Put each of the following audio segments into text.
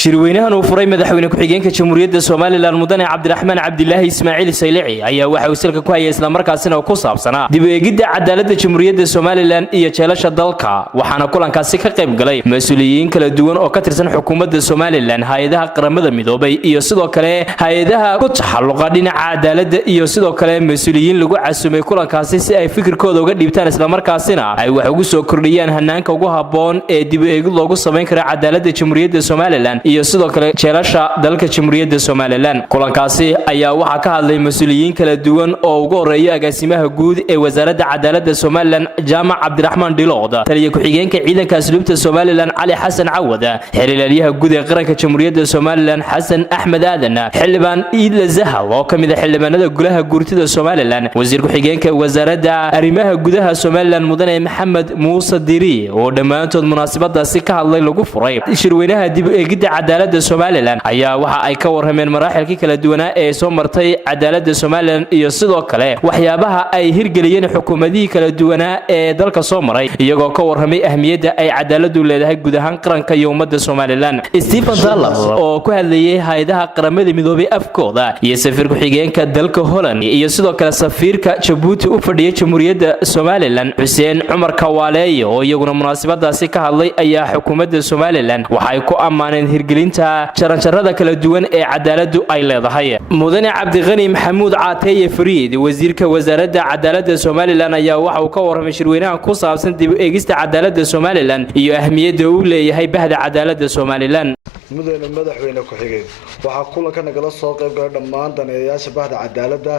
shirweynahan uu furay madaxweyne ku-xigeenka Jamhuuriyadda Soomaaliland Mudane Cabdiraxmaan Cabdilaahi Ismaaciil Saylici ayaa waxa uu salka ku hayay isla markaasina ku saabsanaa dib u eegidda cadaaladda Jamhuuriyadda Soomaaliland iyo jeelasha dalka waxaana kulankaasi ka qayb galay mas'uuliyiin kala duwan oo ka tirsan xukuumadda Soomaaliland hay'adaha qaramada midoobay iyo sidoo kale hay'adaha ku taxalluqa dhinaca cadaaladda iyo sidoo kale mas'uuliyiin lagu casumay kulankaasi si ay fikirkooda uga dhiibtaan isla markaasina ay wax ugu soo kordhiyaan hanaanka ugu habboon ee dib u eegid loogu sameyn karo cadaaladda Jamhuuriyadda Soomaaliland iyo sidoo kale jeelasha dalka Jamhuuriyadda Soomaaliland kulankaasi ayaa waxa ka hadlay mas'uuliyiin kala duwan oo ugu horeeya agaasimaha guud ee wasaaradda cadaaladda Soomaaliland Jaamac Cabdiraxmaan Dilood taliye ku-xigeenka ciidanka asluubta Soomaaliland Cali Xasan Cawad xiriiryaha guud ee qaranka Jamhuuriyadda Soomaaliland Xasan Axmed Aadan xildhibaan Iidla Zahal oo kamid ah xildhibaanada golaha guurtida Soomaaliland wasiir ku-xigeenka wasaaradda arrimaha gudaha Soomaaliland Mudane Maxamed Muuse Diri oo dhamaantood munaasabadaasi ka hadlay lagu furay shirweynaha dib u eegidda cadaaladda Soomaaliland ayaa waxa ay ka warrameen maraaxilkii kala duwanaa ee soo martay cadaaladda Soomaaliland iyo sidoo kale waxyaabaha ay hirgeliyeen xukuumadihii kala duwanaa ee dalka soo maray iyagoo ka warramay ahmiyadda ay cadaaladdu leedahay guud ahaan qaranka iyo ummadda Soomaaliland Stephen Dallas oo ku hadlayay hay'adaha qaramada midoobay afkooda iyo safiir ku-xigeenka dalka Holland iyo sidoo kale safiirka Djibouti u fadhiyay Jamhuuriyadda Soomaaliland Xuseen Cumar Kawaaleeyo oo iyaguna munaasabadaasi ka hadlay ayaa xukuumadda Soomaaliland waxay ku ammaaneen hirgelinta jaranjarada kala duwan ee cadaaladdu ay leedahay Mudane Cabdiqani Maxamuud Caateeye Fariid wasiirka wasaaradda cadaaladda Soomaaliland ayaa waxa uu ka warramay shirweynahan ku saabsan dib u eegista cadaaladda Soomaaliland iyo ahmiyadda uu leeyahay bahda cadaaladda Soomaaliland mudane madaxweyne ku-xigeen waxa kulanka nagala soo qayb galay dhammaan daneeyayaasha bahda cadaaladda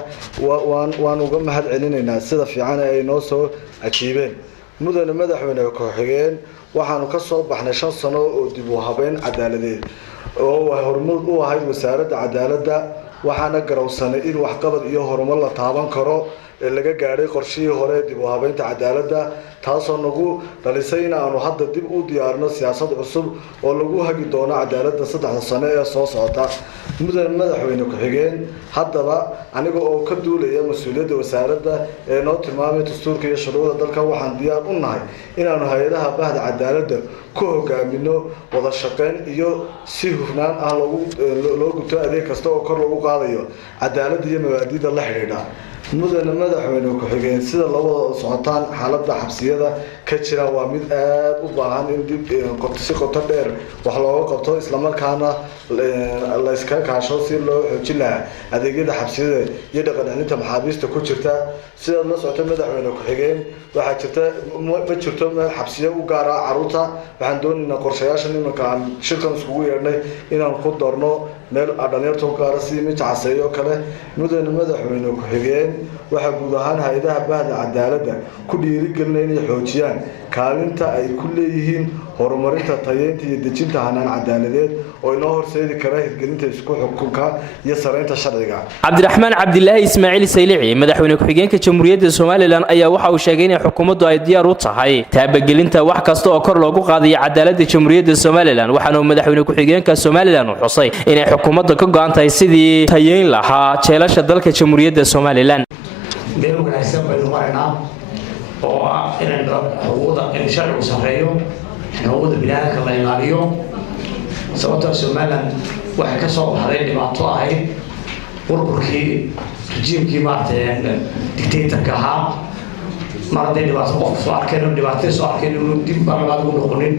waan uga mahad celinaynaa sida fiican ay noo soo ajiibeen mudane madaxweyne ku-xigeen waxaanu ka soo baxnay 5 sano oo dib u habeyn cadaaladeed oo hormuud u ahayd wasaaradda cadaaladda waxaana garowsanay in waxqabad iyo horumar la taaban karo ee laga gaaray qorshihii hore dib u habeynta cadaaladda taasoo nagu dhalisay in aanu hadda dib u diyaarino siyaasad cusub oo lagu hagi doono cadaaladda 3 sano ee soo socota mudane madaxweyne ku-xigeen haddaba aniga oo ka duulaya mas'uuliyadda wasaaradda ee noo tilmaamay dastuurka iyo shuruucda dalka waxaan diyaar u nahay inaanu hay'adaha bahda cadaaladda ku hogaamino wada shaqeyn iyo si hufnaan ah loo gudto adeeg kasta oo kor lagu qaadayo cadaaladda iyo mabaadi'da la xiriira mudane madaxweyne ku-xigeen sida la wada socotaan xaaladda xabsiyada ka jira waa mid aad u baahan in dib si qoto dheer wax looga qabto isla markaana la iska kaasho si loo xoojin lahaa adeegyada xabsiyada iyo dhaqan-celinta maxaabiista ku jirta sida la socota madaxweyne ku-xigeen waxaa jirto meel xabsiyo u gaar ah carruurta waxaan doonaynaa qorshayaashan iminka aan shirkan iskugu yeedhnay inaan ku doorno meel dhalinyarta u gaara sidii mid caseeyo kale mudane madaxweyne ku-xigeen waxaa guud ahaan hay'adaha bahda cadaaladda ku dhiirigelinaya inay xoojiyaan kaalinta ay ku leeyihiin horumarinta tayeynta iyo dejinta hanaan cadaaladeed oo inoo horseedi kara hirgelinta isku xukunka iyo sareynta sharciga Cabdiraxmaan Cabdilaahi Ismaaciil Saylici madaxweyne ku-xigeenka Jamhuuriyadda Soomaaliland ayaa waxa uu sheegay in xukuumaddu ay diyaar u tahay taabagelinta wax kasta oo kor loogu qaadayo cadaaladda Jamhuuriyadda Soomaaliland waxaana madaxweyne ku-xigeenka Soomaaliland uu xusay inay xukuumaddu ka go'an tahay sidii tayeyn lahaa jeelasha dalka Jamhuuriyadda Soomaaliland meel wanaagsan baynu maraynaa oo ah in xuquuqda in sharcigu sareeyo xuquuqda bini'aadamka la ilaaliyo sababtoo Soomaaliland waxay ka soo baxday dhibaato ahayd burburkii rejiimkii maartay dictatorka ahaa maartay dhibaato qof soo arkeen inuu dib labaad ugu noqonin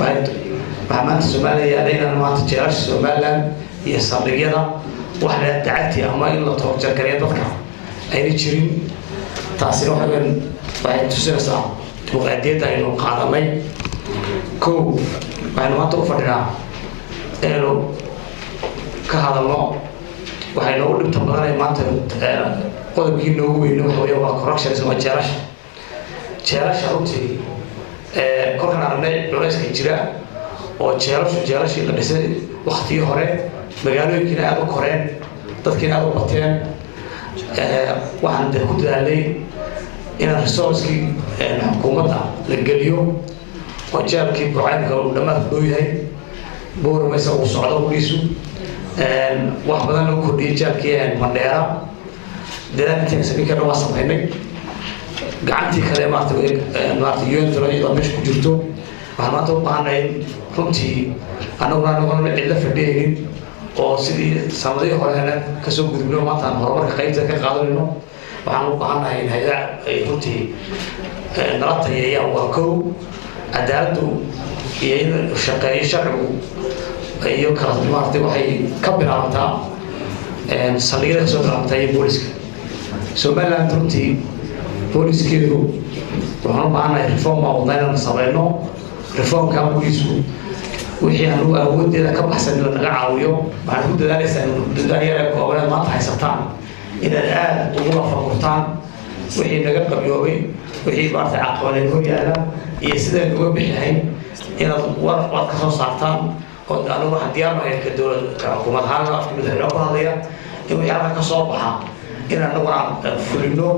waxaa maanta Soomaaliya yaalayna maanta jeelasha Soomaaliland iyo saldhigyada wax la dacati ama in la toojargareeyo dadka ayna jirin taasina waxay tusinaysaa dimuqraadiyadda aynu qaadanay kow waxaynu maanta u fadhinaa inaynu ka hadalno waxay noogu dhibta badanay maanta qodobkii noogu weyne waxa weeye waa corruption ama jeelasha runtii kolkaan aragnay culayska jira oo jeelashii la dhisay waqtigii hore magaalooyinkiina aad u koreen dadkiina aad u bateen waxaan ku dadaalay inaan resourcekii xukuumadda la geliyo oo jeelkii burcaynka uu dhammaad loo yahay boormaysa uu socdo uliisu wax badan loo kordhiyay jeelkii Mandheera dadaan intaan sameyn karna waa samaynay gacantii kale maartay yoontiro iyadoo meesha ku jirto waxaan maanta u baahanay runtii annaguna cidla fadhiyaynin oo sidii sanadihii horena kasoo gudubno maanta aan horumarka qaybta ka qaadanayno waxaan u baahannahay in hay'adaha ay runtii nala tayeeyaan waa kow cadaaladdu iyo in shaqeeyo sharcigu iyo kala maartay waxay ka bilaabataa saldhigyada kasoo bilaabantay iyo booliska Somaliland runtii booliskeedu waxaan u baahannahay reform wadna inaan samayno reformka booliisku wixii aanu awoodeeda ka baxsan in laga caawiyo waxaan ku dadaalaysaa dadaalyaha koobaad maanta haysataan inaad aad ugu lafakurtaan wixii naga qabyoobay wixii maartay caqabadeen hor yaala iyo sideen uga bixihayn inaad waad ka soo saartaan oo anigu waxaan diyaarnahay ka dowladda xukuumad ahaan afka madaxweynaha ku hadlaya in wixii halka ka soo baxa in anaguna fulino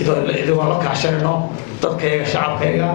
idoo la kaashanayno dadkayga shacabkayga